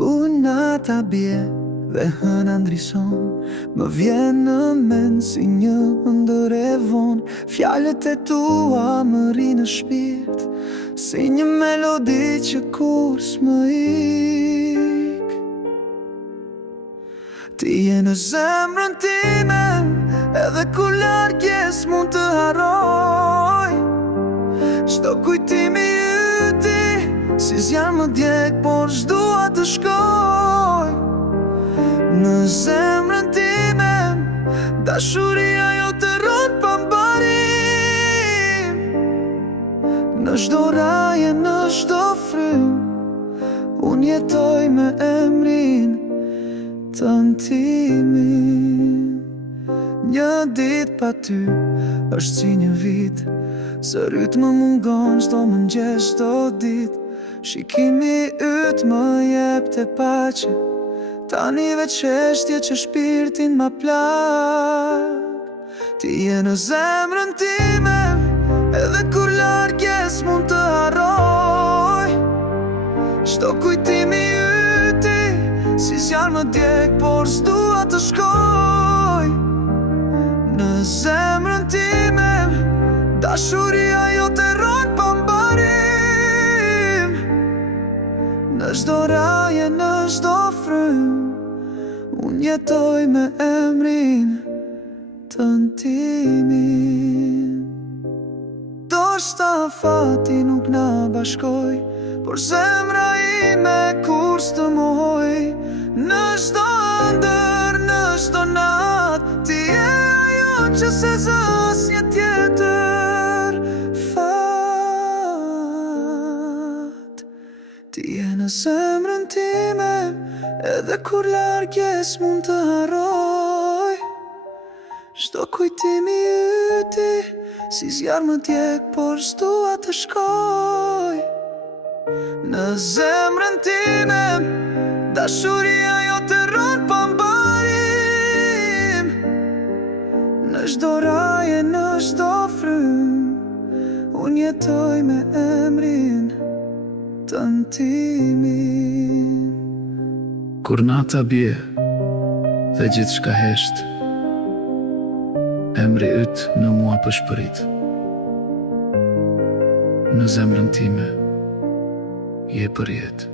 Kur nata bie dhe hëna ndrison, më vjen në mend si një ëndër e vonë. Fjalët e tua më rinë në shpirt, si një melodi që kur s'më ik. Ti je në zemrën time, edhe kur larg je s'mund të harroj. Çdo kujtimi yti, si zjarr më djeg, por s'dua të shkoj. Në zemrën time, dashuria jote rron pa mbarim. Në çdo raje, në çdo frym, unë jetoj me emrin tënd timin. Një ditë pa ty është si një vit, zërit më mungon çdo mëngjes, çdo ditë. Shikimi yt më jep të pace, tani veç çështje që shpirtin ma plak. Ti je në zemrën time, edhe kur larg je s'mund të harroj. Çdo kujtimi yti, si zjarr më djeg, por s'dua të shkoj. Në zemrën time, dashuria jote rron pa mbarim. Në çdo raje, në çdo frym, unë jetoj me emrin tënd timin. Ndoshta fati nuk na bashkoi, por zemra ime kur s'të mohoj. Në çdo ëndër, në çdo nat, ti je ajo që se zë asnjë tjetër fat. Ti je në zemrën time, edhe kur larg je s'mund të harroj. Çdo kujtimi yti, si zjarr më djeg, por s'dua të shkoj. Në zemrën time, dashuria jote rron pa mbarim. Në çdo raje, në çdo frym, unë jetoj me emrin tënd timin. Kur nata bie dhe gjithçka hesht, emri yt në mua përshpërit. Në zemrën time je për jetë.